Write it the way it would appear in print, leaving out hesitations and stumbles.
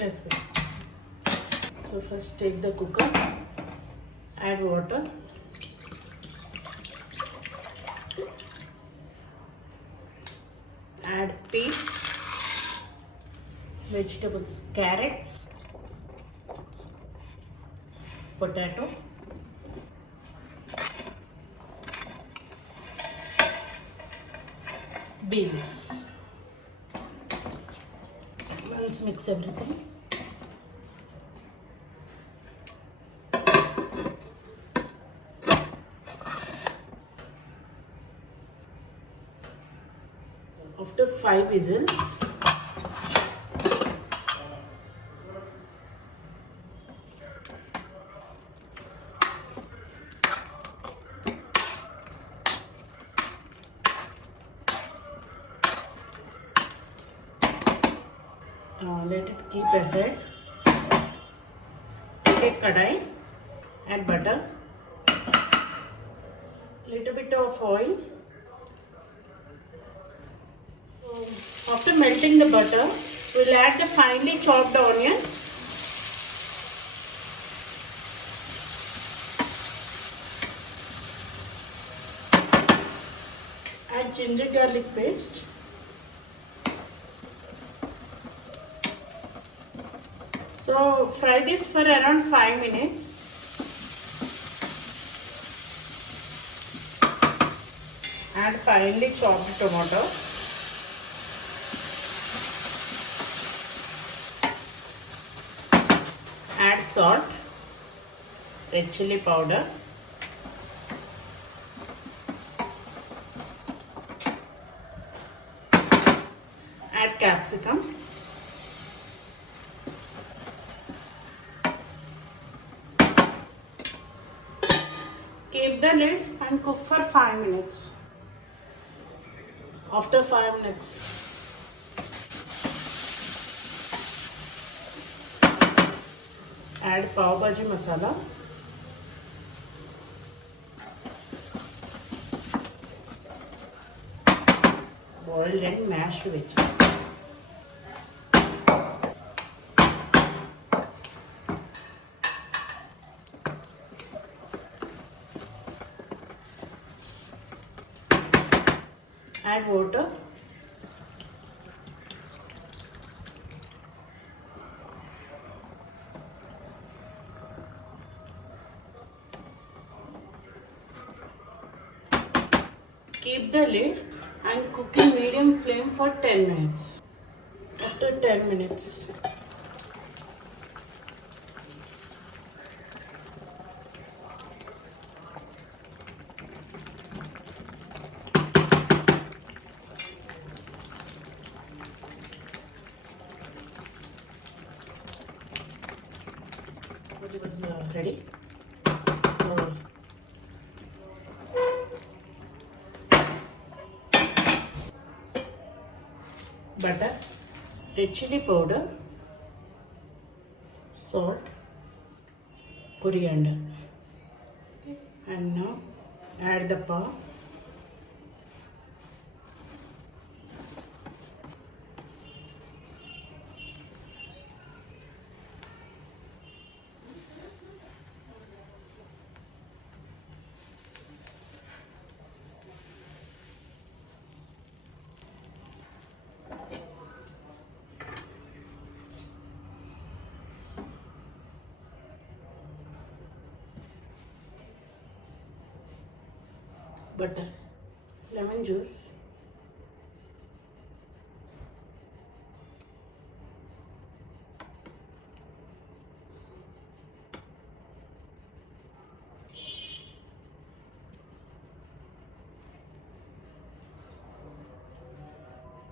Let's go. So first take the cooker, add water, add peas, vegetables, carrots, potato, beans. Once mix everything. After 5 whistles, let it keep aside. Take a kadai, add butter, little bit of oil. After melting the butter, we'll add the finely chopped onions, add ginger garlic paste, so fry this for around 5 minutes. Add finely chopped tomato. Add salt, red chili powder, add capsicum, keep the lid and cook for 5 minutes. After 5 minutes, add Pav Bhaji masala, boiled and mashed veggies. Add water. Keep the lid and cook in medium flame for 10 minutes. After 10 minutes, it was ready. So butter, red chili powder, salt, coriander, and now add the pav. Butter, lemon juice,